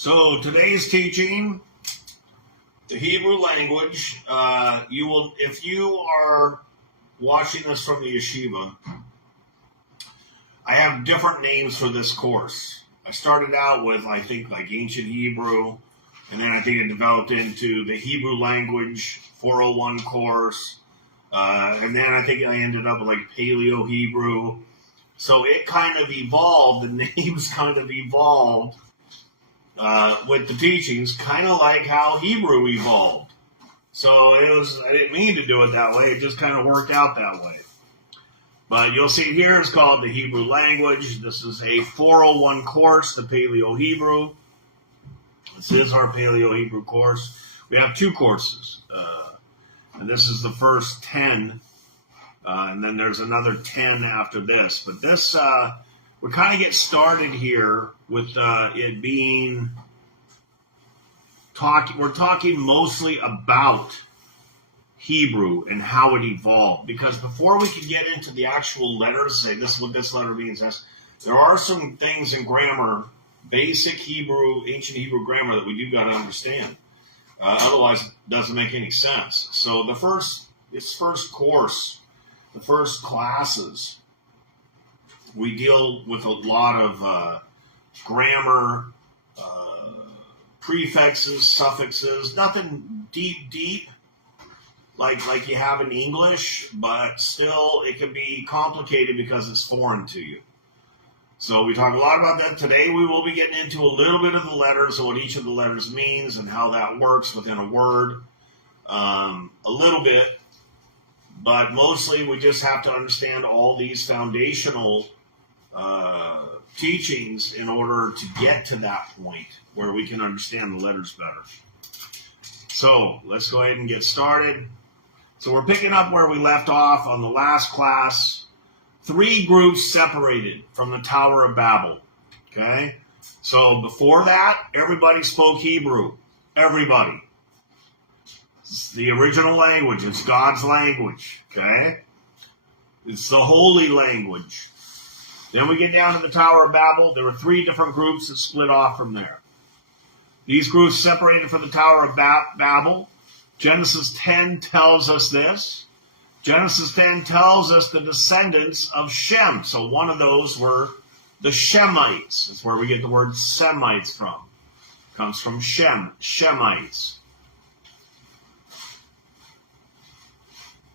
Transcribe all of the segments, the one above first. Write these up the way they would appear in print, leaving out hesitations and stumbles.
So today's teaching, the Hebrew language, if you are watching this from the yeshiva, I have different names for this course. I started out with, I think, like ancient Hebrew, and then I think it developed into the Hebrew language 401 course, and then I think I ended up with like Paleo Hebrew. So it kind of evolved, the names kind of evolved with the teachings, kind of like how Hebrew evolved. So I didn't mean to do it that way, it just kind of worked out that way. But you'll see here it's called the Hebrew language. This is a 401 course, the Paleo Hebrew. This is our Paleo Hebrew course. We have two courses, and this is the first 10, and then there's another 10 after this. But this, we kind of get started here with it being, we're talking mostly about Hebrew and how it evolved, because before we can get into the actual letters, say this is what this letter means, there are some things in grammar, basic Hebrew, ancient Hebrew grammar that we do got to understand. Otherwise, it doesn't make any sense. So this first course, the first classes, we deal with a lot of grammar, prefixes, suffixes, nothing deep. Like you have in English, but still it can be complicated because it's foreign to you. So we talk a lot about that today. We will be getting into a little bit of the letters and what each of the letters means and how that works within a word, a little bit. But mostly we just have to understand all these foundational teachings in order to get to that point where we can understand the letters better. So let's go ahead and get started. So we're picking up where we left off on the last class. 3 groups separated from the Tower of Babel. Okay? So before that, everybody spoke Hebrew. Everybody. It's the original language. It's God's language. Okay? It's the holy language. Then we get down to the Tower of Babel. There were 3 different groups that split off from there. These groups separated from the Tower of Babel. Genesis 10 tells us this. Genesis 10 tells us the descendants of Shem. So one of those were the Shemites. That's where we get the word Semites from. It comes from Shem, Shemites.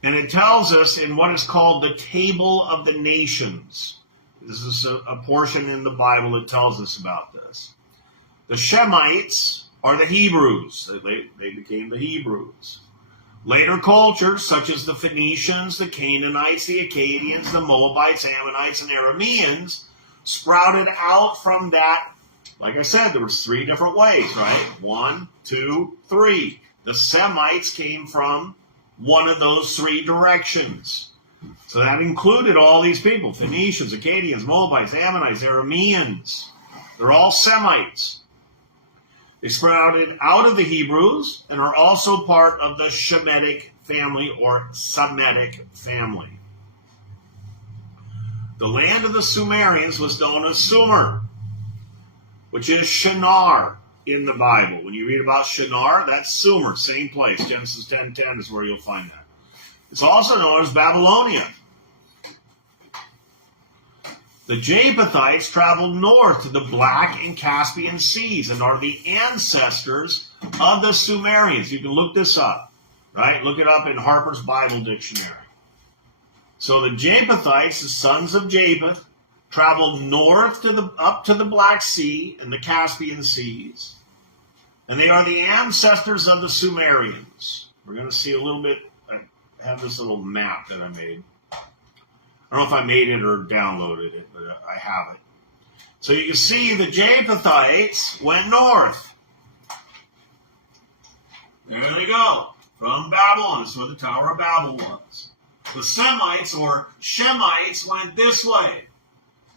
And it tells us in what is called the Table of the Nations. This is a portion in the Bible that tells us about this. The Shemites are the Hebrews. They became the Hebrews. Later cultures, such as the Phoenicians, the Canaanites, the Akkadians, the Moabites, Ammonites, and Arameans, sprouted out from that. Like I said, there was 3 different ways, right? 1, 2, 3. The Semites came from one of those 3 directions. So that included all these people: Phoenicians, Akkadians, Moabites, Ammonites, Arameans. They're all Semites. They sprouted out of the Hebrews and are also part of the Shemitic family or Semitic family. The land of the Sumerians was known as Sumer, which is Shinar in the Bible. When you read about Shinar, that's Sumer, same place. Genesis 10:10 is where you'll find that. It's also known as Babylonia. The Japhethites traveled north to the Black and Caspian Seas and are the ancestors of the Sumerians. You can look this up, right? Look it up in Harper's Bible Dictionary. So the Japhethites, the sons of Japheth, traveled north up to the Black Sea and the Caspian Seas. And they are the ancestors of the Sumerians. We're going to see a little bit. I have this little map that I made. I don't know if I made it or downloaded it, but I have it. So you can see the Japhethites went north. There they go. From Babylon. That's where the Tower of Babel was. The Semites or Shemites went this way.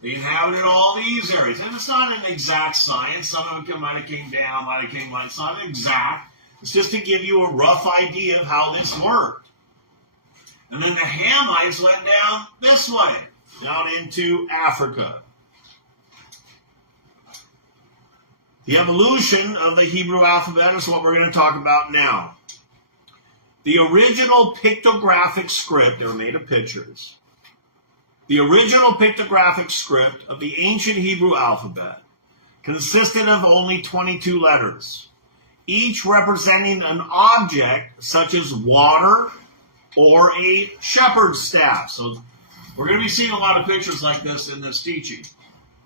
They inhabited all these areas. And it's not an exact science. Some of them might have came down, might have came light. It's not exact. It's just to give you a rough idea of how this worked. And then the Hamites went down this way, down into Africa. The evolution of the Hebrew alphabet is what we're going to talk about now. The original pictographic script, they were made of pictures. The original pictographic script of the ancient Hebrew alphabet consisted of only 22 letters, each representing an object such as water or a shepherd's staff. So we're going to be seeing a lot of pictures like this in this teaching.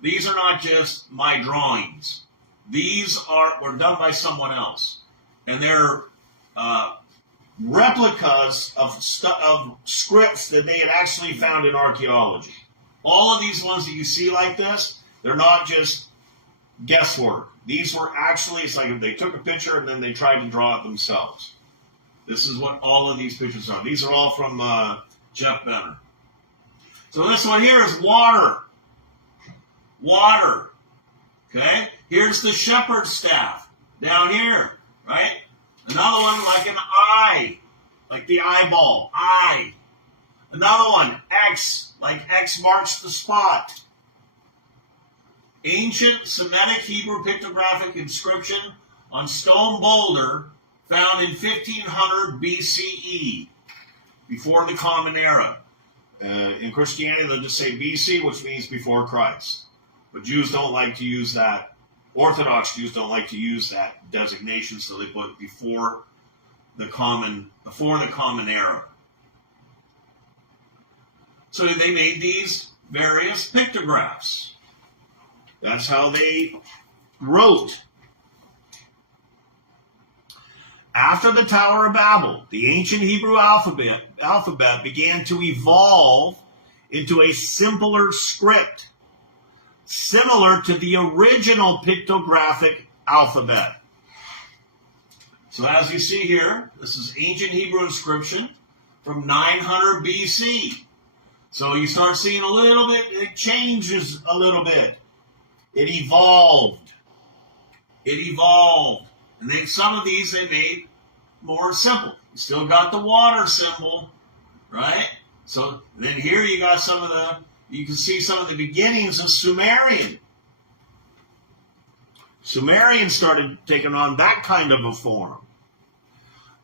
These are not just my drawings. These were done by someone else. And they're replicas of scripts that they had actually found in archaeology. All of these ones that you see like this, they're not just guesswork. These were actually, it's like if they took a picture and then they tried to draw it themselves. This is what all of these pictures are. These are all from Jeff Benner. So this one here is water. Water. Okay? Here's the shepherd's staff down here, right? Another one like an eye, like the eyeball, eye. Another one, X, like X marks the spot. Ancient Semitic Hebrew pictographic inscription on stone boulder found in 1500 BCE, before the Common Era. In Christianity, they'll just say BC, which means before Christ. But Jews don't like to use that. Orthodox Jews don't like to use that designation, so they put before the Common Era. So they made these various pictographs. That's how they wrote. After the Tower of Babel, the ancient Hebrew alphabet began to evolve into a simpler script, similar to the original pictographic alphabet. So as you see here, this is ancient Hebrew inscription from 900 BC. So you start seeing a little bit, it changes a little bit. It evolved. And then some of these they made more simple. You still got the water symbol, right? So then here you got you can see some of the beginnings of Sumerian. Sumerian started taking on that kind of a form.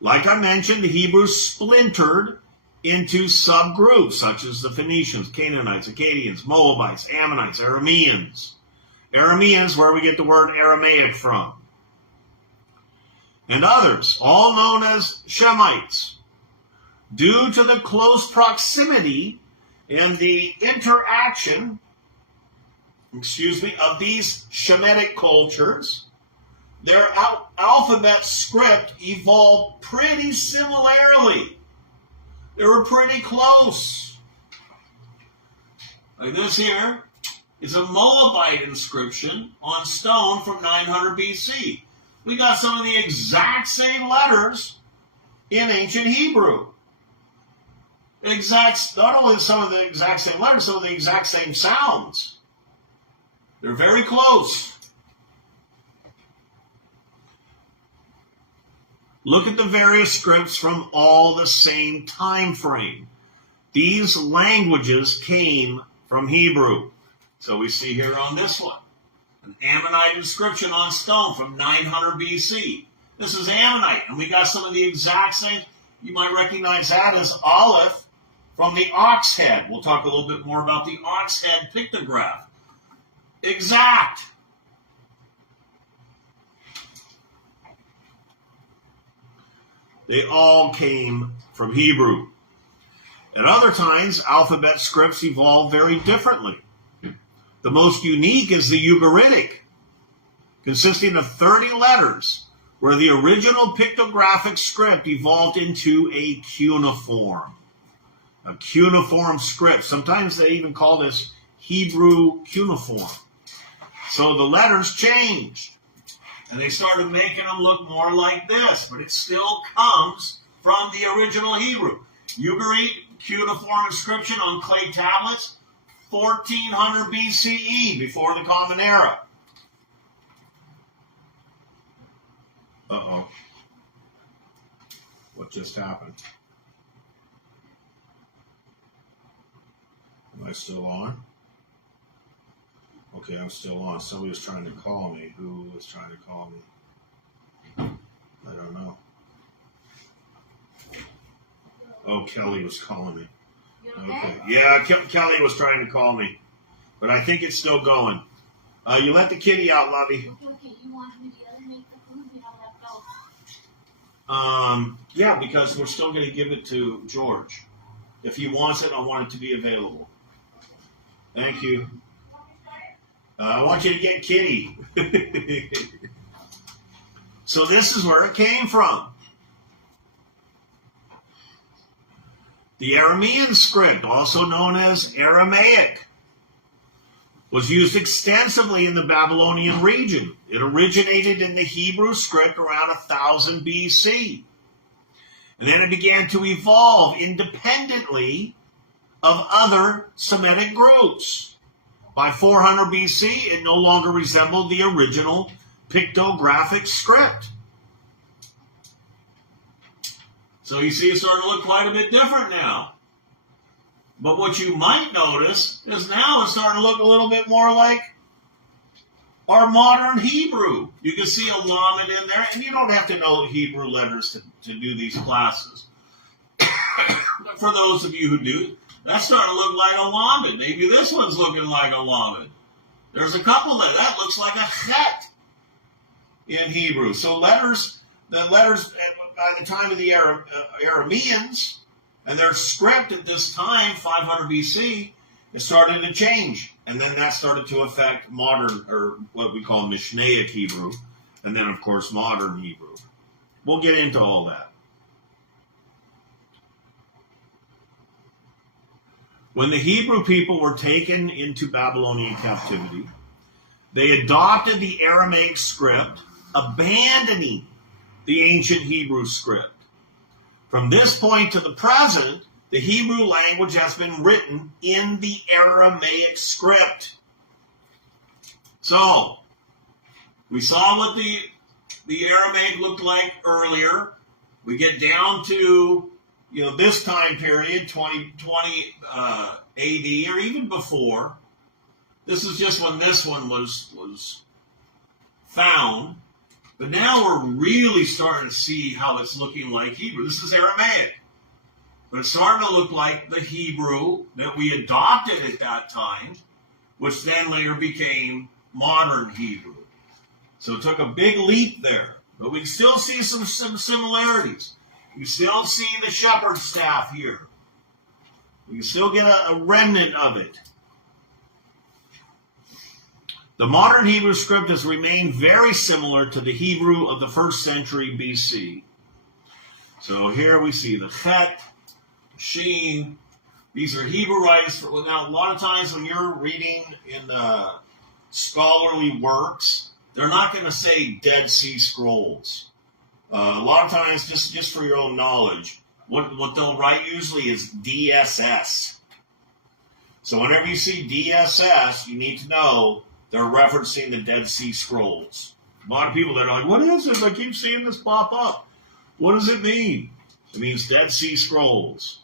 Like I mentioned, the Hebrew splintered into subgroups, such as the Phoenicians, Canaanites, Akkadians, Moabites, Ammonites, Arameans. Arameans, where we get the word Aramaic from. And others, all known as Shemites. Due to the close proximity and the interaction, of these Shemitic cultures, their alphabet script evolved pretty similarly. They were pretty close. Like this here is a Moabite inscription on stone from 900 BC. We got some of the exact same letters in ancient Hebrew. Not only some of the exact same letters, some of the exact same sounds. They're very close. Look at the various scripts from all the same time frame. These languages came from Hebrew. So we see here on this one, an Ammonite inscription on stone from 900 BC. This is Ammonite, and we got some of the exact same. You might recognize that as Aleph from the ox head. We'll talk a little bit more about the ox head pictograph. Exact. They all came from Hebrew. At other times, alphabet scripts evolved very differently. The most unique is the Ugaritic, consisting of 30 letters, where the original pictographic script evolved into a cuneiform. A cuneiform script. Sometimes they even call this Hebrew cuneiform. So the letters changed, and they started making them look more like this, but it still comes from the original Hebrew. Ugaritic cuneiform inscription on clay tablets, 1400 BCE, before the Common Era. Uh-oh. What just happened? Am I still on? Okay, I'm still on. Somebody was trying to call me. Who was trying to call me? I don't know. Oh, Kelly was calling me. Okay. Yeah, Kelly was trying to call me. But I think it's still going. You let the kitty out, Lovey. Okay. You want me to make the food? We don't let go. Yeah, because we're still going to give it to George. If he wants it, I want it to be available. Thank you. I want you to get Kitty. So this is where it came from. The Aramean script, also known as Aramaic, was used extensively in the Babylonian region. It originated in the Hebrew script around 1000 BC. And then it began to evolve independently of other Semitic groups. By 400 BC, it no longer resembled the original pictographic script. So you see, it's starting to look quite a bit different now. But what you might notice is now it's starting to look a little bit more like our modern Hebrew. You can see a lamed in there, and you don't have to know Hebrew letters to do these classes. But for those of you who do, that's starting to look like a lamed. Maybe this one's looking like a lamed. There's a couple that looks like a chet in Hebrew. So the letters by the time of the Arameans, and their script at this time, 500 BC, it started to change. And then that started to affect modern, or what we call Mishnaic Hebrew, and then, of course, modern Hebrew. We'll get into all that. When the Hebrew people were taken into Babylonian captivity, they adopted the Aramaic script, abandoning the ancient Hebrew script. From this point to the present, the Hebrew language has been written in the Aramaic script. So, we saw what the Aramaic looked like earlier. We get down to, this time period, 2020 AD, or even before. This is just when this one was found. But now we're really starting to see how it's looking like Hebrew. This is Aramaic. But it's starting to look like the Hebrew that we adopted at that time, which then later became modern Hebrew. So it took a big leap there. But we still see some similarities. You still see the shepherd's staff here. We can still get a remnant of it. The modern Hebrew script has remained very similar to the Hebrew of the 1st century BC. So here we see the chet, sheen. These are Hebrew writings. Now, a lot of times when you're reading in scholarly works, they're not going to say Dead Sea Scrolls. A lot of times, just for your own knowledge, what they'll write usually is DSS. So whenever you see DSS, you need to know they're referencing the Dead Sea Scrolls. A lot of people that are like, what is this? I keep seeing this pop up. What does it mean? It means Dead Sea Scrolls.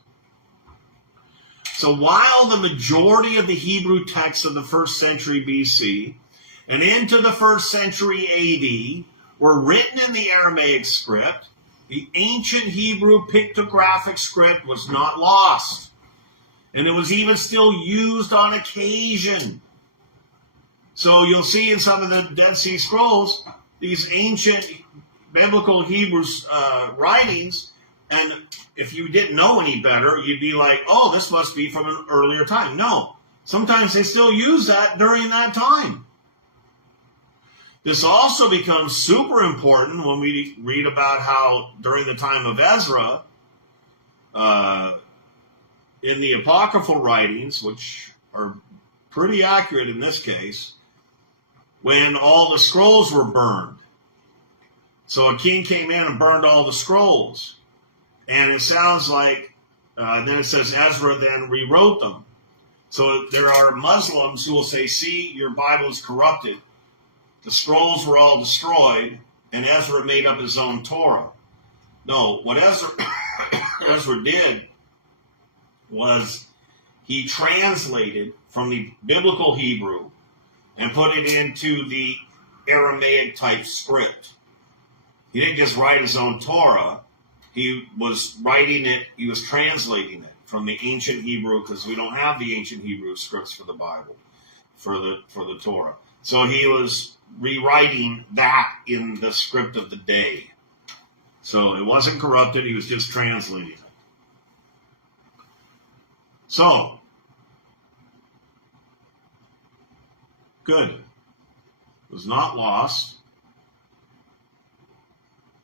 So while the majority of the Hebrew texts of the 1st century BC and into the 1st century AD were written in the Aramaic script, the ancient Hebrew pictographic script was not lost. And it was even still used on occasion. So you'll see in some of the Dead Sea Scrolls, these ancient biblical Hebrew writings, and if you didn't know any better, you'd be like, oh, this must be from an earlier time. No, sometimes they still use that during that time. This also becomes super important when we read about how during the time of Ezra, in the apocryphal writings, which are pretty accurate in this case, when all the scrolls were burned. So a king came in and burned all the scrolls. And it sounds like, then it says Ezra then rewrote them. So there are Muslims who will say, see, your Bible is corrupted. The scrolls were all destroyed, and Ezra made up his own Torah. No, what Ezra did was he translated from the biblical Hebrew and put it into the Aramaic type script. He didn't just write his own Torah. He was writing it, he was translating it from the ancient Hebrew, because we don't have the ancient Hebrew scripts for the Bible, for the Torah. So he was rewriting that in the script of the day. So it wasn't corrupted, he was just translating it. So, good. It was not lost.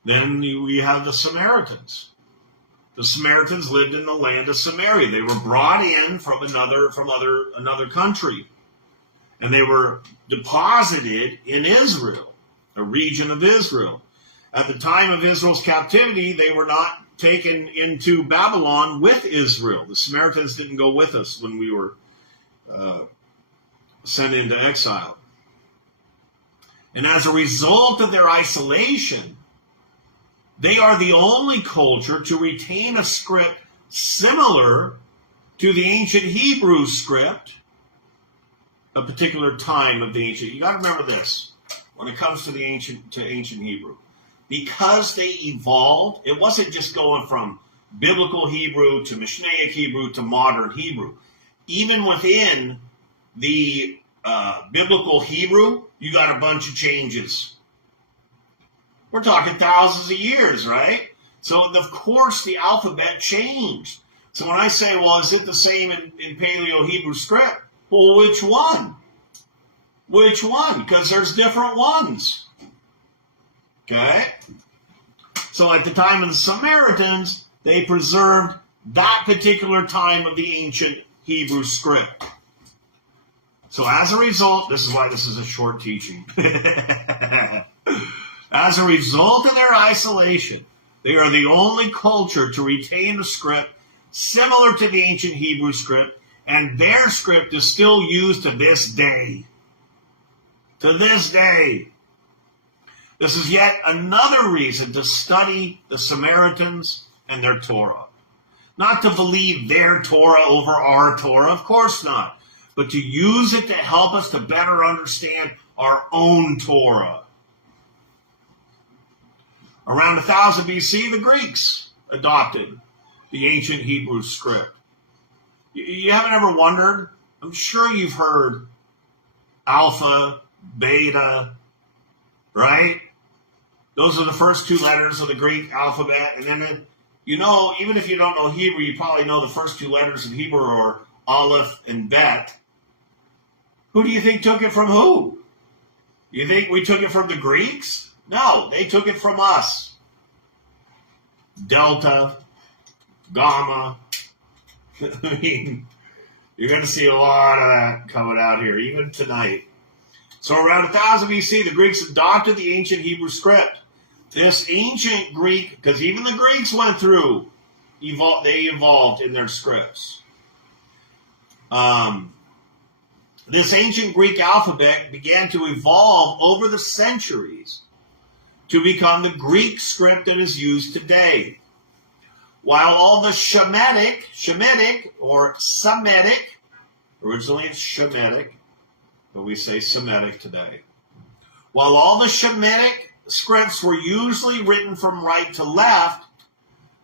Then we have the Samaritans. The Samaritans lived in the land of Samaria. They were brought in from another country. And they were deposited in Israel, a region of Israel. At the time of Israel's captivity, they were not taken into Babylon with Israel. The Samaritans didn't go with us when we were sent into exile. And as a result of their isolation, they are the only culture to retain a script similar to the ancient Hebrew script, a particular time of the ancient. You got to remember this when it comes to the ancient Hebrew. Because they evolved, it wasn't just going from biblical Hebrew to Mishnaic Hebrew to modern Hebrew. Even within the biblical Hebrew, you got a bunch of changes. We're talking thousands of years, right? So, of course, the alphabet changed. So when I say, well, is it the same in Paleo Hebrew script? Well, which one? Which one? Because there's different ones. Okay? So at the time of the Samaritans, they preserved that particular time of the ancient Hebrew script. So as a result, this is why this is a short teaching. As a result of their isolation, they are the only culture to retain a script similar to the ancient Hebrew script, and their script is still used to this day. To this day. This is yet another reason to study the Samaritans and their Torah. Not to believe their Torah over our Torah, of course not, but to use it to help us to better understand our own Torah. Around 1000 BC, the Greeks adopted the ancient Hebrew script. You haven't ever wondered? I'm sure you've heard Alpha, Beta, right? Those are the first two letters of the Greek alphabet. And then, even if you don't know Hebrew, you probably know the first two letters of Hebrew are Aleph and Bet. Who do you think took it from who? You think we took it from the Greeks? No, they took it from us. Delta, Gamma. I mean, you're going to see a lot of that coming out here, even tonight. So around 1000 BC, the Greeks adopted the ancient Hebrew script. This ancient Greek, because even the Greeks went through, they evolved in their scripts. This ancient Greek alphabet began to evolve over the centuries to become the Greek script that is used today. While all the Shemitic or Semitic, originally it's Shemitic, but we say Semitic today. While all the Shemitic scripts were usually written from right to left,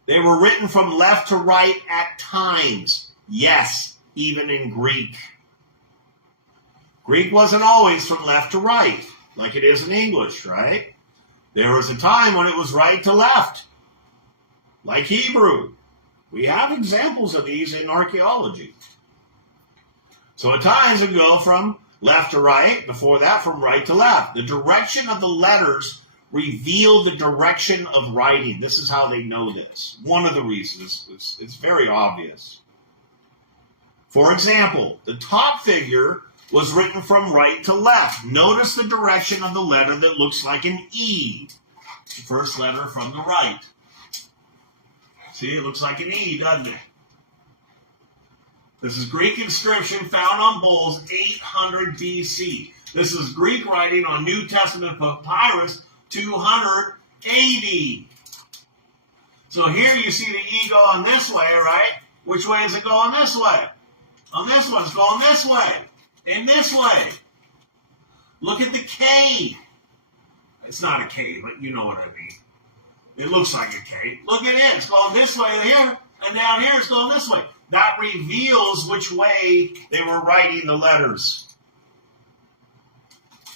they were written from left to right at times. Yes, even in Greek. Greek wasn't always from left to right, like it is in English, right? There was a time when it was right to left, like Hebrew. We have examples of these in archaeology. So at times it would go from left to right, before that from right to left. The direction of the letters revealed the direction of writing. This is how they know this. One of the reasons, it's very obvious. For example, the top figure was written from right to left. Notice the direction of the letter that looks like an E. The first letter from the right. See, it looks like an E, doesn't it? This is Greek inscription found on bowls 800 BC. This is Greek writing on New Testament papyrus 200 AD. So here you see the E going this way, right? Which way is it going this way? On this one, it's going this way. In this way. Look at the K. It's not a K, but you know what I mean. It looks like a K. Look at it. It's going this way here, and down here it's going this way. That reveals which way they were writing the letters.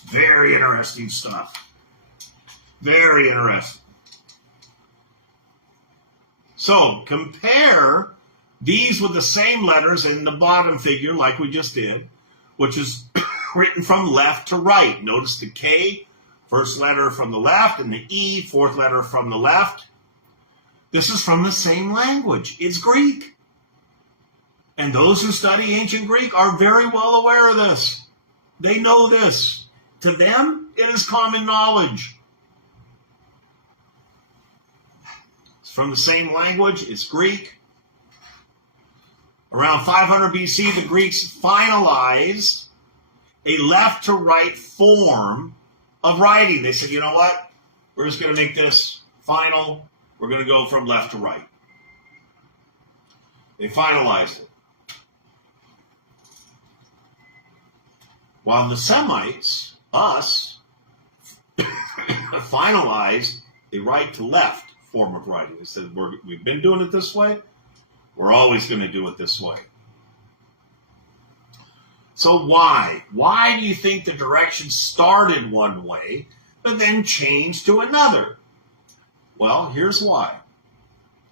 Very interesting stuff. Very interesting. So, compare these with the same letters in the bottom figure like we just did, which is written from left to right. Notice the K, first letter from the left, and the E, fourth letter from the left. This is from the same language. It's Greek. And those who study ancient Greek are very well aware of this. They know this. To them, it is common knowledge. It's from the same language. It's Greek. Around 500 BC, the Greeks finalized a left to right form of writing. They said, you know what? We're just going to make this final. We're going to go from left to right. They finalized it. While the Semites, us, finalized a right to left form of writing. They said, we've been doing it this way. We're always going to do it this way. So why? Why do you think the direction started one way, but then changed to another? Well, here's why.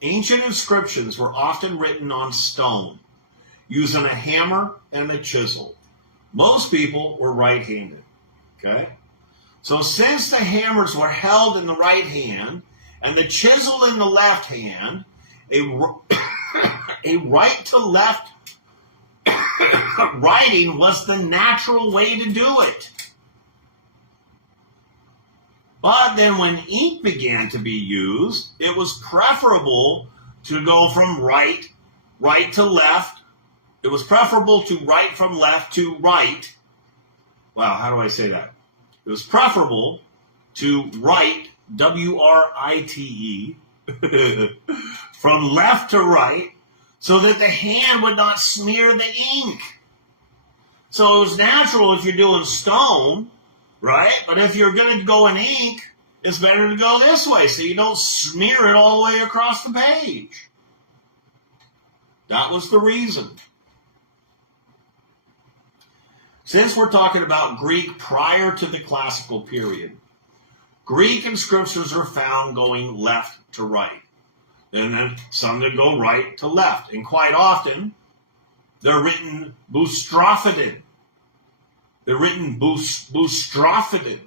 Ancient inscriptions were often written on stone, using a hammer and a chisel. Most people were right-handed, okay? So since the hammers were held in the right hand and the chisel in the left hand, a right to left writing was the natural way to do it. But then when ink began to be used, it was preferable to go from right to left. It was preferable to write from left to right. Wow, how do I say that? It was preferable to write, W-R-I-T-E, from left to right, so that the hand would not smear the ink. So it was natural if you're doing stone, right? But if you're going to go in ink, it's better to go this way so you don't smear it all the way across the page. That was the reason. Since we're talking about Greek prior to the classical period, Greek inscriptions are found going left to right. And then some that go right to left. And quite often, they're written boustrophoded. They're written boustrophoded,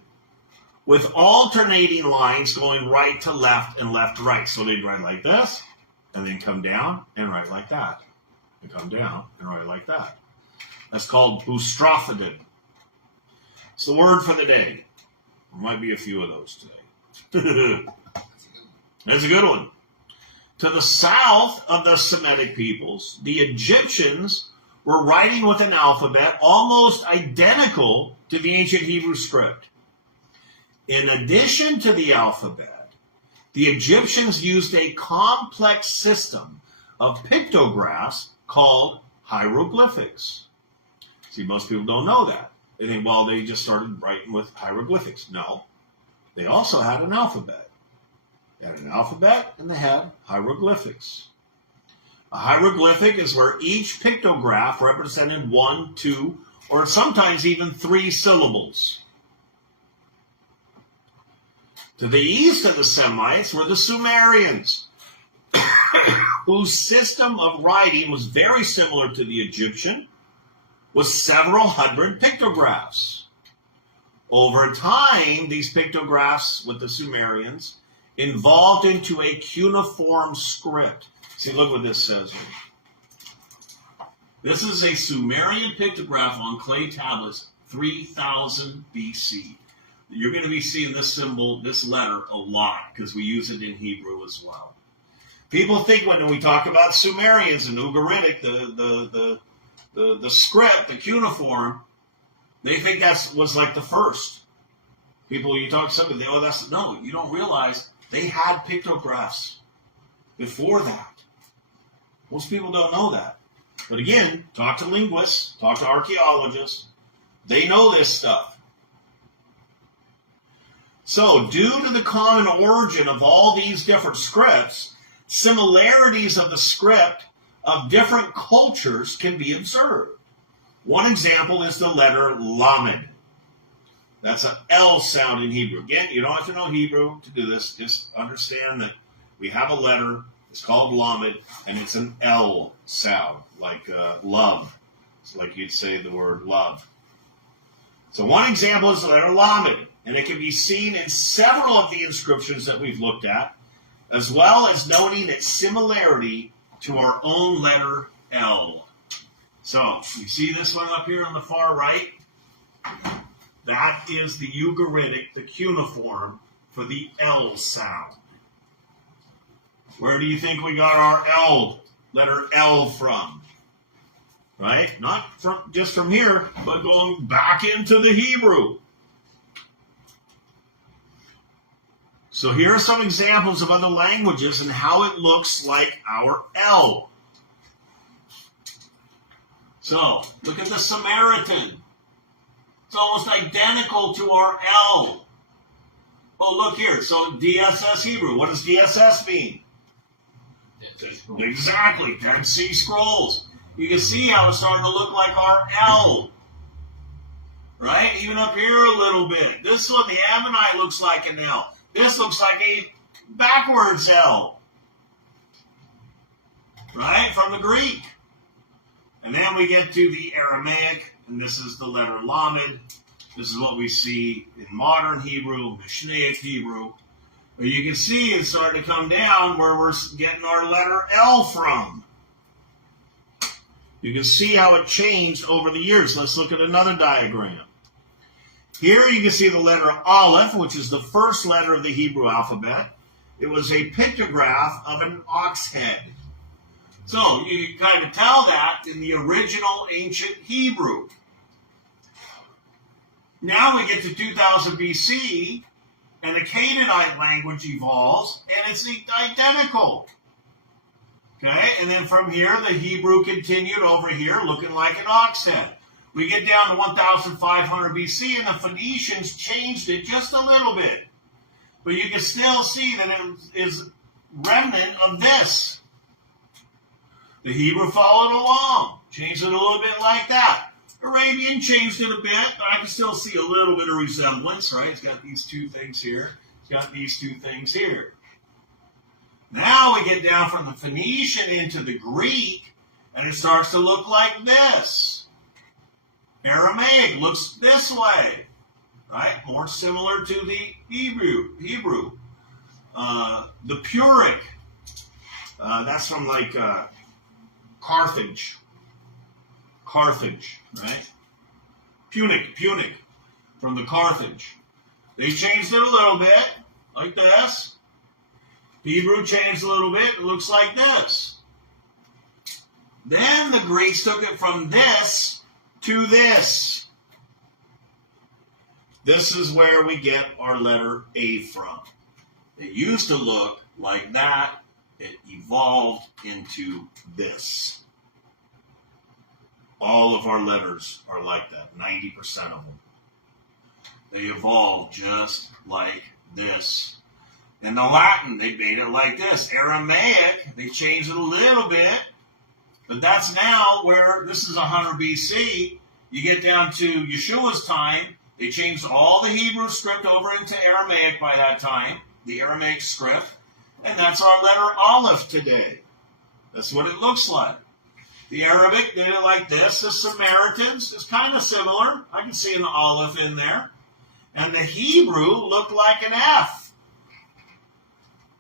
with alternating lines going right to left and left to right. So they'd write like this, and then come down and write like that. And come down and write like that. That's called boustrophoded. It's the word for the day. There might be a few of those today. That's a good one. To the south of the Semitic peoples, the Egyptians were writing with an alphabet almost identical to the ancient Hebrew script. In addition to the alphabet, the Egyptians used a complex system of pictographs called hieroglyphics. See, most people don't know that. They think, well, they just started writing with hieroglyphics. No, they also had an alphabet. They had an alphabet and they had hieroglyphics. A hieroglyphic is where each pictograph represented 1, 2, or sometimes even 3 syllables. To the east of the Semites were the Sumerians, whose system of writing was very similar to the Egyptian, with several hundred pictographs. Over time, these pictographs with the Sumerians evolved into a cuneiform script. See, look what this says here. This is a Sumerian pictograph on clay tablets, 3000 BC. You're going to be seeing this symbol, this letter, a lot, because we use it in Hebrew as well. People think when we talk about Sumerians and Ugaritic, the script, the cuneiform, they think that was like the first. People, you talk to somebody, no, you don't realize they had pictographs before that. Most people don't know that. But again, talk to linguists, talk to archaeologists. They know this stuff. So, due to the common origin of all these different scripts, similarities of the script of different cultures can be observed. One example is the letter Lamed. That's an L sound in Hebrew. Again, you don't have to know Hebrew to do this. Just understand that we have a letter. It's called Lamed, and it's an L sound, like love. It's like you'd say the word love. So one example is the letter Lamed, and it can be seen in several of the inscriptions that we've looked at, as well as noting its similarity to our own letter L. So, you see this one up here on the far right? That is the Ugaritic, the cuneiform, for the L sound. Where do you think we got our L, letter L from? Right? Not just from here, but going back into the Hebrew. So here are some examples of other languages and how it looks like our L. So, look at the Samaritan. It's almost identical to our L. Oh, look here. So, DSS Hebrew. What does DSS mean? Exactly. Dead Sea Scrolls. You can see how it's starting to look like our L. Right? Even up here a little bit. This one, the Ammonite, looks like an L. This looks like a backwards L. Right? From the Greek. And then we get to the Aramaic, and this is the letter Lamed. This is what we see in modern Hebrew, Mishnaic Hebrew. But you can see it's starting to come down where we're getting our letter L from. You can see how it changed over the years. Let's look at another diagram. Here you can see the letter Aleph, which is the first letter of the Hebrew alphabet. It was a pictograph of an ox head. So you can kind of tell that in the original ancient Hebrew. Now we get to 2000 BC, and the Canaanite language evolves, and it's identical. Okay, and then from here, the Hebrew continued over here, looking like an ox head. We get down to 1500 BC, and the Phoenicians changed it just a little bit. But you can still see that it is remnant of this. The Hebrew followed along, changed it a little bit like that. Arabian changed it a bit, but I can still see a little bit of resemblance, right? It's got these two things here. It's got these two things here. Now we get down from the Phoenician into the Greek, and it starts to look like this. Aramaic looks this way, right? More similar to the Hebrew. The Puric, that's from like Carthage, right? Punic, from the Carthage. They changed it a little bit, like this. Hebrew changed a little bit, it looks like this. Then the Greeks took it from this to this. This is where we get our letter A from. It used to look like that. It evolved into this. All of our letters are like that, 90% of them. They evolved just like this. In the Latin, they made it like this. Aramaic, they changed it a little bit, but that's now where, this is 100 BC, you get down to Yeshua's time, they changed all the Hebrew script over into Aramaic by that time, the Aramaic script, and that's our letter Aleph today. That's what it looks like. The Arabic did it like this. The Samaritans is kind of similar. I can see an Aleph in there. And the Hebrew looked like an F.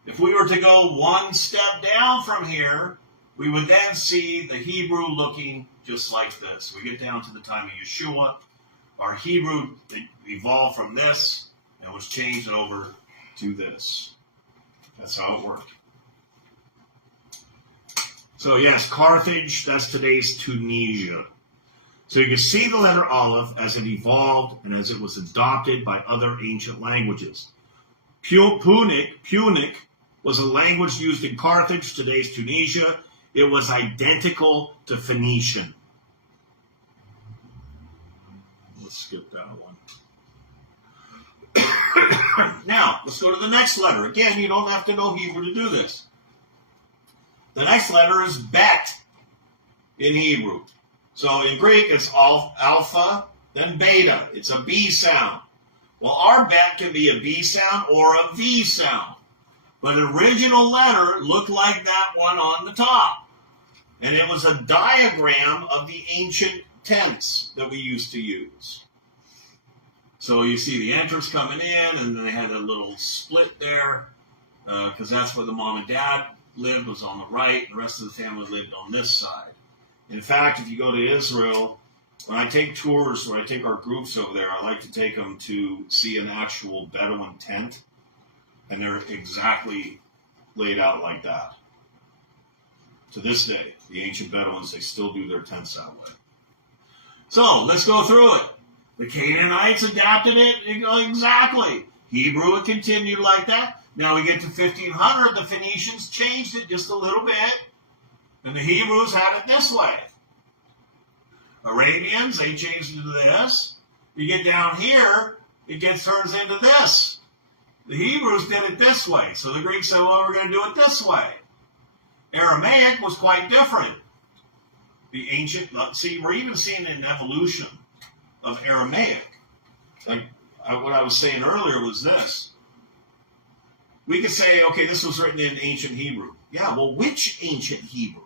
If we were to go one step down from here, we would then see the Hebrew looking just like this. We get down to the time of Yeshua. Our Hebrew evolved from this and was changed over to this. That's how it worked. So yes, Carthage, that's today's Tunisia. So you can see the letter Aleph as it evolved and as it was adopted by other ancient languages. Punic was a language used in Carthage, today's Tunisia. It was identical to Phoenician. Let's skip that one. Now, let's go to the next letter. Again, you don't have to know Hebrew to do this. The next letter is Bet in Hebrew. So in Greek, it's alpha, then beta. It's a B sound. Well, our Bet can be a B sound or a V sound. But the original letter looked like that one on the top. And it was a diagram of the ancient tense that we used to use. So you see the entrance coming in, and then they had a little split there, because that's where the mom and dad lived, was on the right, and the rest of the family lived on this side. In fact, if you go to Israel, when I take tours, when I take our groups over there, I like to take them to see an actual Bedouin tent, and they're exactly laid out like that. To this day, the ancient Bedouins, they still do their tents that way. So, let's go through it. The Canaanites adapted it exactly. Hebrew, it continued like that. Now we get to 1500, the Phoenicians changed it just a little bit, and the Hebrews had it this way. Arabians, they changed it to this. You get down here, it turns into this. The Hebrews did it this way, so the Greeks said, well, we're going to do it this way. Aramaic was quite different. The ancient, see, we're even seeing an evolution of Aramaic. Like what I was saying earlier was this. We could say, okay, this was written in ancient Hebrew. Yeah, well, which ancient Hebrew?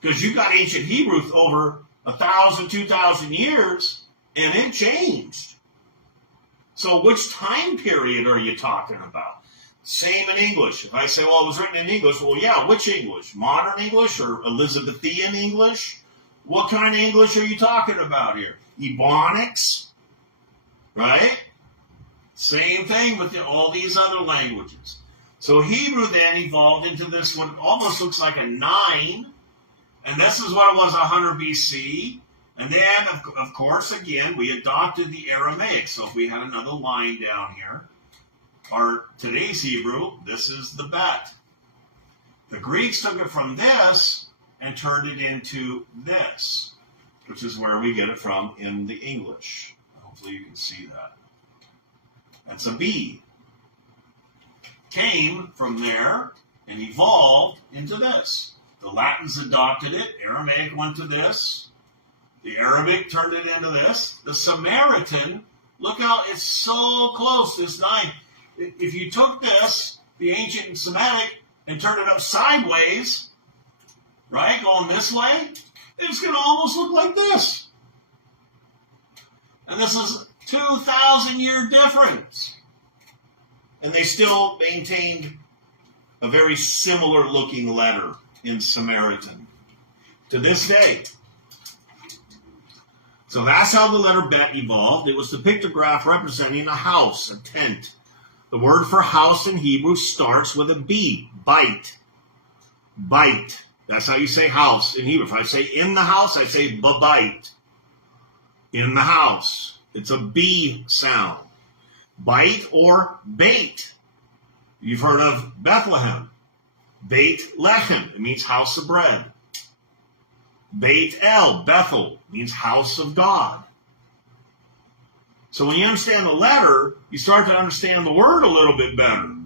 Because you got ancient Hebrew over 1,000, 2,000 years, and it changed. So which time period are you talking about? Same in English. If I say, well, it was written in English, well, yeah, which English? Modern English or Elizabethan English? What kind of English are you talking about here? Ebonics, right? Same thing with all these other languages. So Hebrew then evolved into this what almost looks like a 9, and this is what it was 100 BC. And then, of course, again, we adopted the Aramaic. So if we had another line down here, today's Hebrew, this is the Bet. The Greeks took it from this and turned it into this, which is where we get it from in the English. Hopefully you can see that. That's a B. Came from there and evolved into this. The Latins adopted it. Aramaic went to this. The Arabic turned it into this. The Samaritan, look how it's so close, this 9. If you took this, the ancient Semitic, and turned it up sideways, right, going this way, it's going to almost look like this. And this is 2,000-year difference. And they still maintained a very similar looking letter in Samaritan to this day. So that's how the letter Bet evolved. It was the pictograph representing a house, a tent. The word for house in Hebrew starts with a B, Beit. Beit. That's how you say house in Hebrew. If I say in the house, I say Beit. In the house. It's a B sound. Beit or Beit. You've heard of Bethlehem. Beit Lechem. It means house of bread. Beit El, Bethel, means house of God. So when you understand the letter, you start to understand the word a little bit better.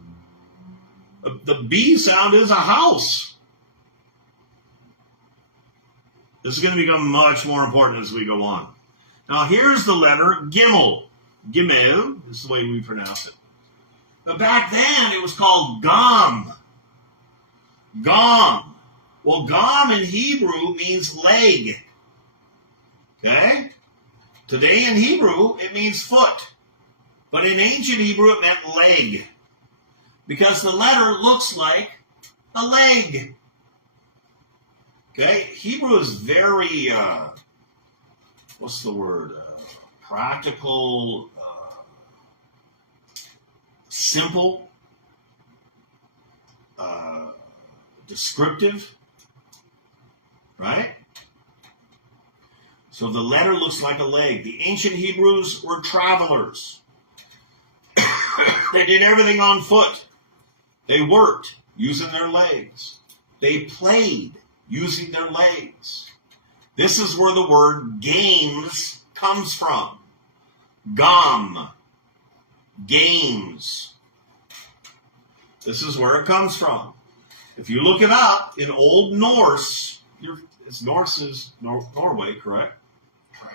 The B sound is a house. This is going to become much more important as we go on. Now here's the letter Gimel. Gimel is the way we pronounce it. But back then it was called Gam. Gam. Well, Gam in Hebrew means leg. Okay? Today in Hebrew, it means foot. But in ancient Hebrew, it meant leg. Because the letter looks like a leg. Okay? Hebrew is very, what's the word? Practical, simple, descriptive. Right? So the letter looks like a leg. The ancient Hebrews were travelers. They did everything on foot. They worked using their legs. They played using their legs. This is where the word games comes from. Gam. games. This is where it comes from. If you look it up in Old Norse, Norse is Norway, correct? Right.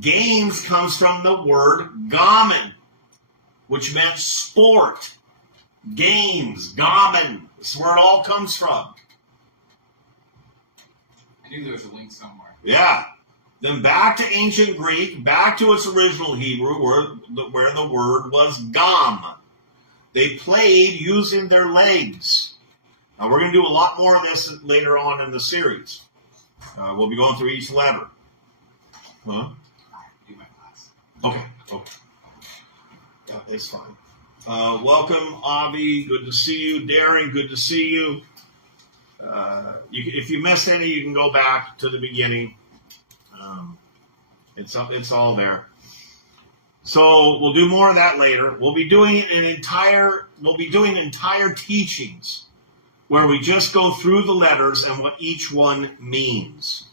Games comes from the word gamen, which meant sport. Games, gamen. This is where it all comes from. I knew there was a link somewhere. Yeah. Then back to ancient Greek, back to its original Hebrew, where the word was gam. They played using their legs. Now, we're going to do a lot more of this later on in the series. We'll be going through each letter. Huh? Do my class. Okay. Yeah, it's fine. Welcome, Avi. Good to see you. Darren, good to see you. If you missed any, you can go back to the beginning. It's all there. So we'll do more of that later. We'll be doing entire teachings where we just go through the letters and what each one means.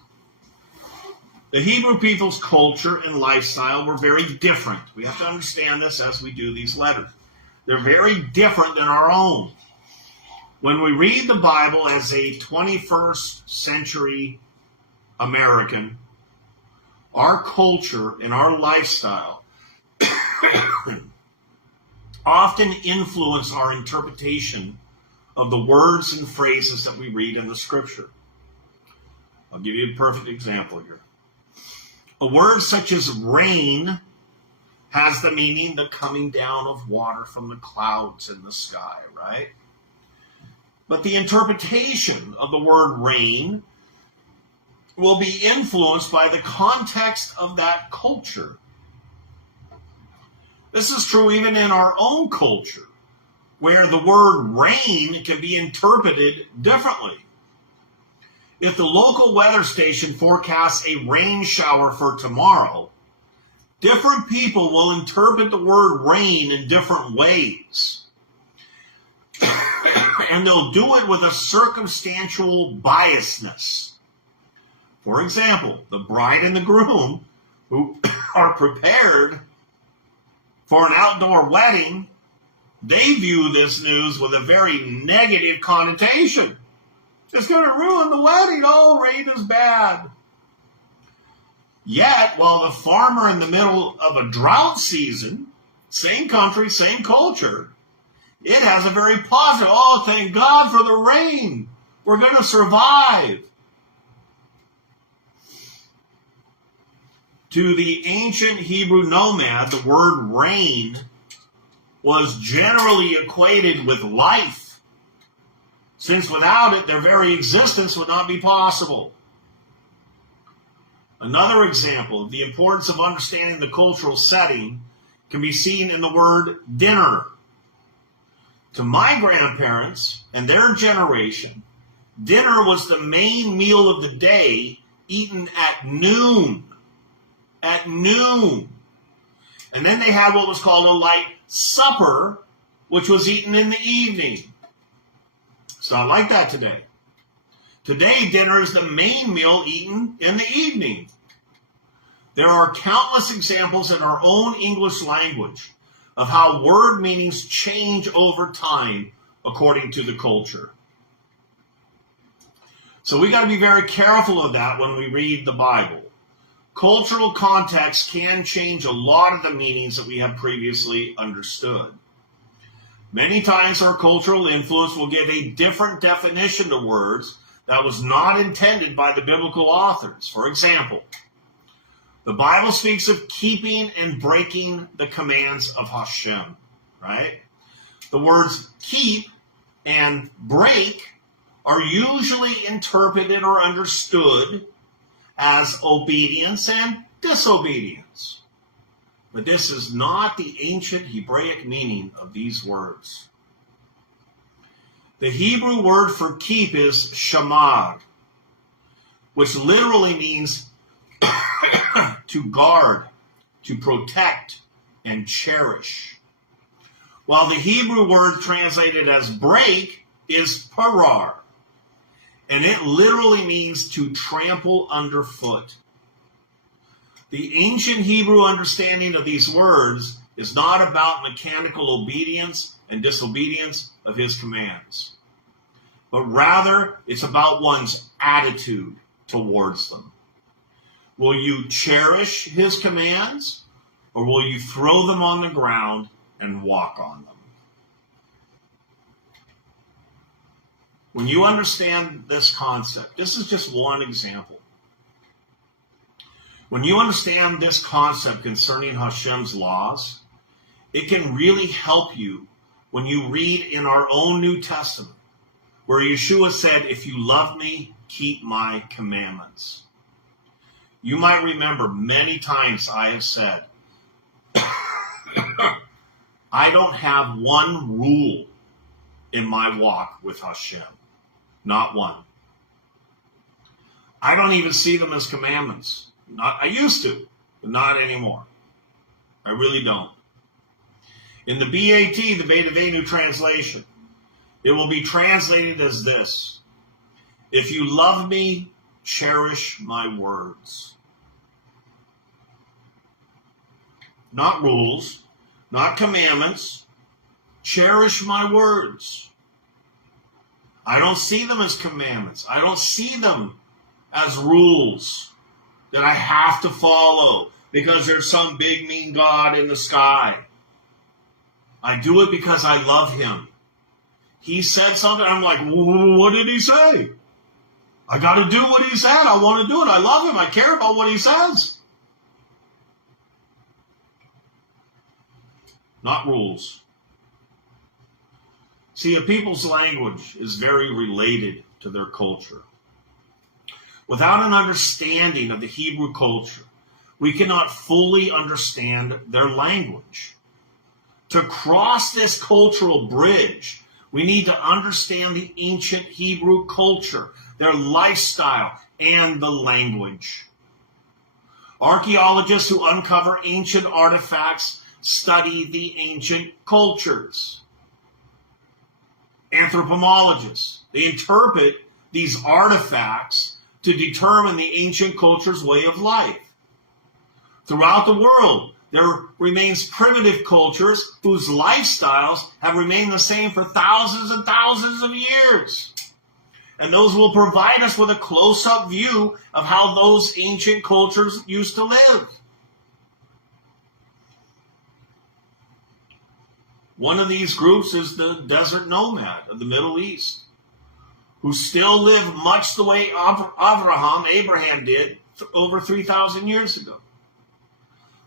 The Hebrew people's culture and lifestyle were very different. We have to understand this as we do these letters. They're very different than our own. When we read the Bible as a 21st century American, our culture and our lifestyle often influence our interpretation of the words and phrases that we read in the scripture. I'll give you a perfect example here. A word such as rain has the meaning the coming down of water from the clouds in the sky, right? But the interpretation of the word rain will be influenced by the context of that culture. This is true even in our own culture, where the word rain can be interpreted differently. If the local weather station forecasts a rain shower for tomorrow, different people will interpret the word rain in different ways. And they'll do it with a circumstantial biasness. For example, the bride and the groom, who are prepared for an outdoor wedding, they view this news with a very negative connotation. It's going to ruin the wedding. Oh, rain is bad. Yet, while the farmer in the middle of a drought season, same country, same culture, it has a very positive, oh, thank God for the rain. We're going to survive. To the ancient Hebrew nomad, the word rain was generally equated with life, since without it, their very existence would not be possible. Another example of the importance of understanding the cultural setting can be seen in the word dinner. To my grandparents and their generation, dinner was the main meal of the day, eaten at noon. At noon. And then they had what was called a light supper, which was eaten in the evening. It's not like that today. Today, dinner is the main meal eaten in the evening. There are countless examples in our own English language of how word meanings change over time according to the culture. So we got to be very careful of that when we read the Bible. Cultural context can change a lot of the meanings that we have previously understood. Many times our cultural influence will give a different definition to words that was not intended by the biblical authors. For example, the Bible speaks of keeping and breaking the commands of Hashem, right? The words keep and break are usually interpreted or understood as obedience and disobedience. But this is not the ancient Hebraic meaning of these words. The Hebrew word for keep is shamar, which literally means to guard, to protect, and cherish. While the Hebrew word translated as break is parar, and it literally means to trample underfoot. The ancient Hebrew understanding of these words is not about mechanical obedience and disobedience of his commands, but rather it's about one's attitude towards them. Will you cherish his commands, or will you throw them on the ground and walk on them? When you understand this concept, this is just one example. When you understand this concept concerning Hashem's laws, it can really help you when you read in our own New Testament, where Yeshua said, if you love me, keep my commandments. You might remember many times I have said, I don't have one rule in my walk with Hashem. Not one. I don't even see them as commandments. I used to, but not anymore. I really don't. In the BAT, the Beit Aveinu translation, it will be translated as this: if you love me, cherish my words. Not rules, not commandments. Cherish my words. I don't see them as commandments. I don't see them as rules that I have to follow because there's some big mean God in the sky. I do it because I love him. He said something, I'm like, what did he say? I got to do what he said. I want to do it. I love him. I care about what he says. Not rules. See, a people's language is very related to their culture. Without an understanding of the Hebrew culture, we cannot fully understand their language. To cross this cultural bridge, we need to understand the ancient Hebrew culture, their lifestyle, and the language. Archaeologists who uncover ancient artifacts study the ancient cultures. Anthropologists, they interpret these artifacts to determine the ancient culture's way of life. Throughout the world, there remains primitive cultures whose lifestyles have remained the same for thousands and thousands of years. And those will provide us with a close-up view of how those ancient cultures used to live. One of these groups is the desert nomad of the Middle East, who still live much the way Abraham did over 3,000 years ago.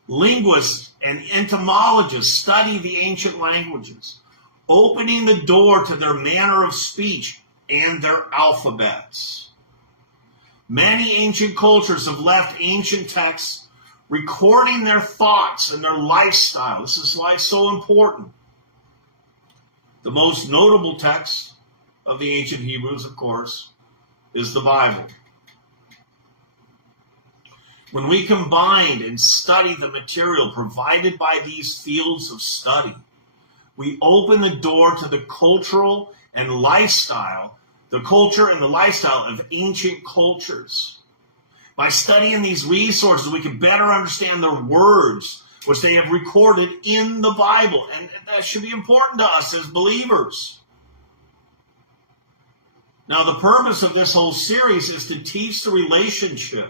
Linguists and entomologists study the ancient languages, opening the door to their manner of speech and their alphabets. Many ancient cultures have left ancient texts recording their thoughts and their lifestyle. This is why it's so important. The most notable text of the ancient Hebrews, of course, is the Bible. When we combine and study the material provided by these fields of study, we open the door to the cultural and lifestyle, the culture and the lifestyle of ancient cultures. By studying these resources, we can better understand their words, which they have recorded in the Bible. And that should be important to us as believers. Now, the purpose of this whole series is to teach the relationship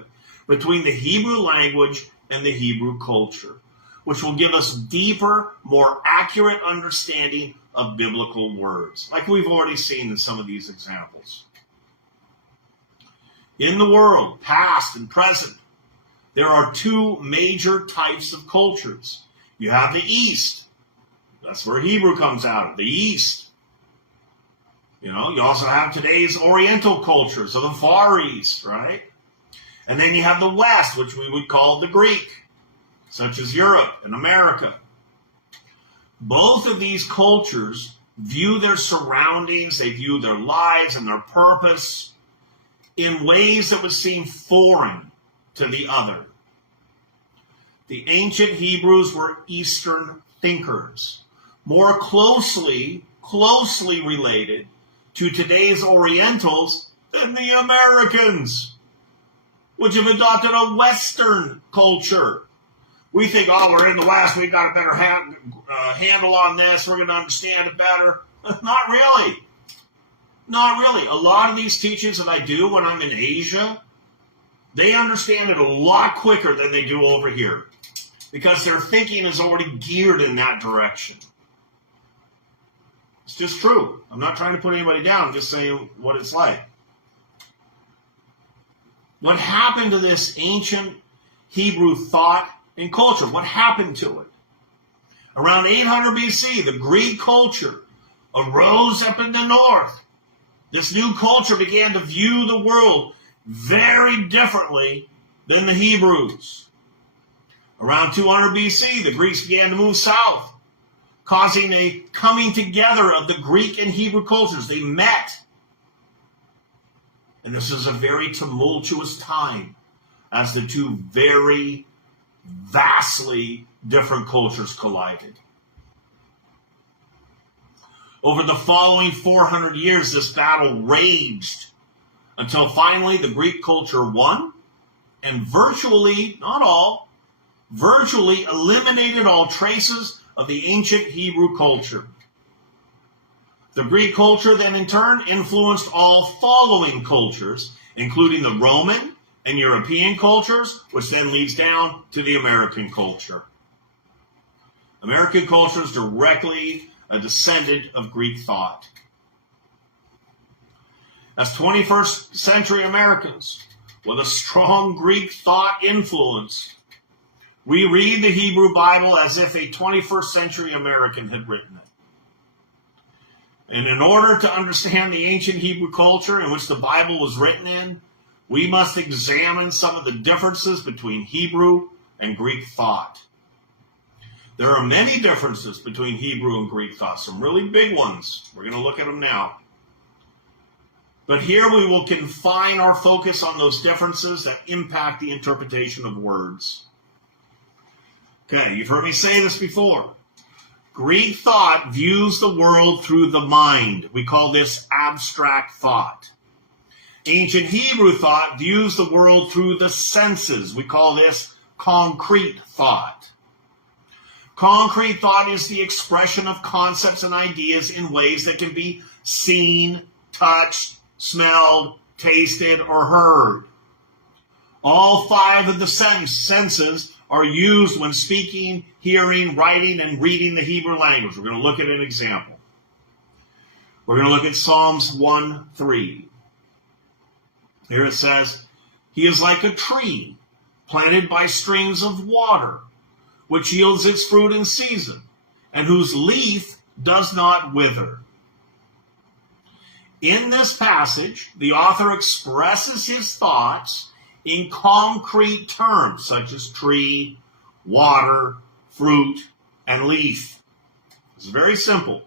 between the Hebrew language and the Hebrew culture, which will give us deeper, more accurate understanding of biblical words, like we've already seen in some of these examples. In the world, past and present, there are two major types of cultures. You have the East. That's where Hebrew comes out of, the East. You also have today's Oriental cultures of the Far East, right? And then you have the West, which we would call the Greek, such as Europe and America. Both of these cultures view their surroundings, they view their lives and their purpose in ways that would seem foreign to the other. The ancient Hebrews were Eastern thinkers, more closely related to today's Orientals than the Americans, which have adopted a Western culture. We think, oh, we're in the West, we've got a better handle on this, we're going to understand it better. Not really. Not really. A lot of these teachings that I do when I'm in Asia, they understand it a lot quicker than they do over here because their thinking is already geared in that direction. It's just true. I'm not trying to put anybody down. I'm just saying what it's like. What happened to this ancient Hebrew thought and culture? What happened to it? Around 800 BC, the Greek culture arose up in the north. This new culture began to view the world very differently than the Hebrews. Around 200 BC, the Greeks began to move south, causing a coming together of the Greek and Hebrew cultures. They met. And this is a very tumultuous time as the two very vastly different cultures collided. Over the following 400 years, this battle raged until finally the Greek culture won and virtually, not all, virtually eliminated all traces of the ancient Hebrew culture. The Greek culture then in turn influenced all following cultures, including the Roman and European cultures, which then leads down to the American culture. American culture is directly a descendant of Greek thought. As 21st century Americans with a strong Greek thought influence, we read the Hebrew Bible as if a 21st century American had written it. And in order to understand the ancient Hebrew culture in which the Bible was written in, we must examine some of the differences between Hebrew and Greek thought. There are many differences between Hebrew and Greek thought, some really big ones. We're going to look at them now. But here we will confine our focus on those differences that impact the interpretation of words. Okay, you've heard me say this before. Greek thought views the world through the mind. We call this abstract thought. Ancient Hebrew thought views the world through the senses. We call this concrete thought. Concrete thought is the expression of concepts and ideas in ways that can be seen, touched, smelled, tasted, or heard. All five of the senses are used when speaking, hearing, writing, and reading the Hebrew language. We're going to look at an example. We're going to look at Psalms 1:3. Here it says, "He is like a tree planted by streams of water, which yields its fruit in season, and whose leaf does not wither." In this passage, the author expresses his thoughts in concrete terms, such as tree, water, fruit, and leaf. It's very simple.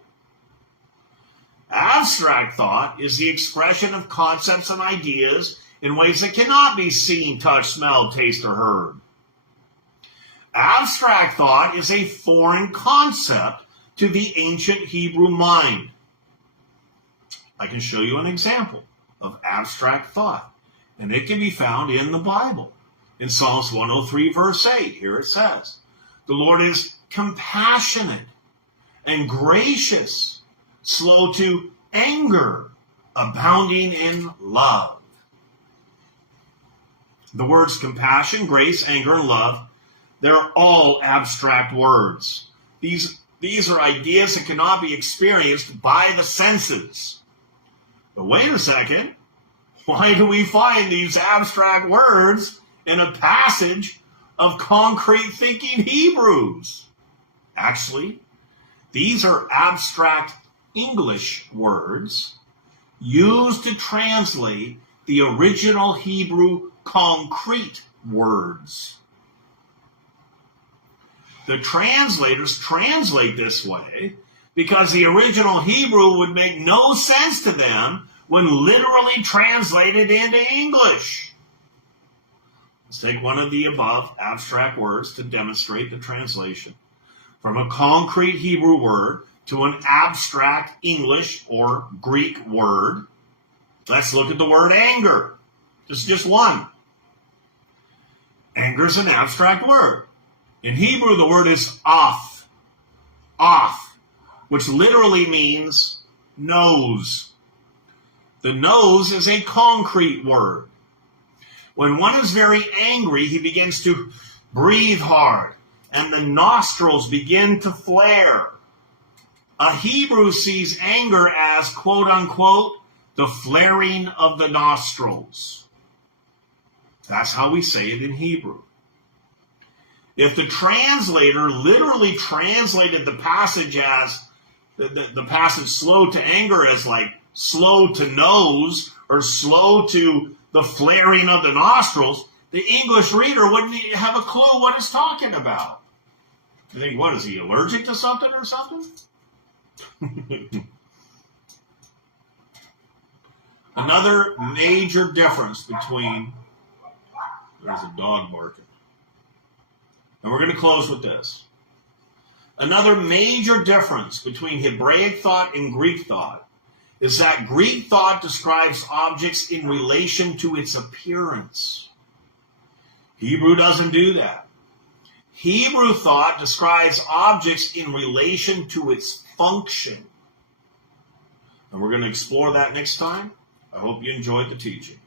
Abstract thought is the expression of concepts and ideas in ways that cannot be seen, touched, smelled, tasted, or heard. Abstract thought is a foreign concept to the ancient Hebrew mind. I can show you an example of abstract thought, and it can be found in the Bible. In Psalms 103, verse 8, here it says, "The Lord is compassionate and gracious, slow to anger, abounding in love." The words compassion, grace, anger, and love, they're all abstract words. These are ideas that cannot be experienced by the senses. But wait a second. Why do we find these abstract words in a passage of concrete thinking Hebrews? Actually, these are abstract English words used to translate the original Hebrew concrete words. The translators translate this way because the original Hebrew would make no sense to them when literally translated into English. Let's take one of the above abstract words to demonstrate the translation. From a concrete Hebrew word to an abstract English or Greek word, let's look at the word anger. This is just one. Anger is an abstract word. In Hebrew, the word is af, which literally means nose. The nose is a concrete word. When one is very angry, he begins to breathe hard, and the nostrils begin to flare. A Hebrew sees anger as, quote unquote, the flaring of the nostrils. That's how we say it in Hebrew. If the translator literally translated the passage as, the passage slow to anger as like slow to nose or slow to the flaring of the nostrils, the English reader wouldn't have a clue what it's talking about. You think, what, is he allergic to something or something? Another major difference between, there's a dog barking. And we're going to close with this. Another major difference between Hebraic thought and Greek thought is that Greek thought describes objects in relation to its appearance. Hebrew doesn't do that. Hebrew thought describes objects in relation to its function. And we're going to explore that next time. I hope you enjoyed the teaching.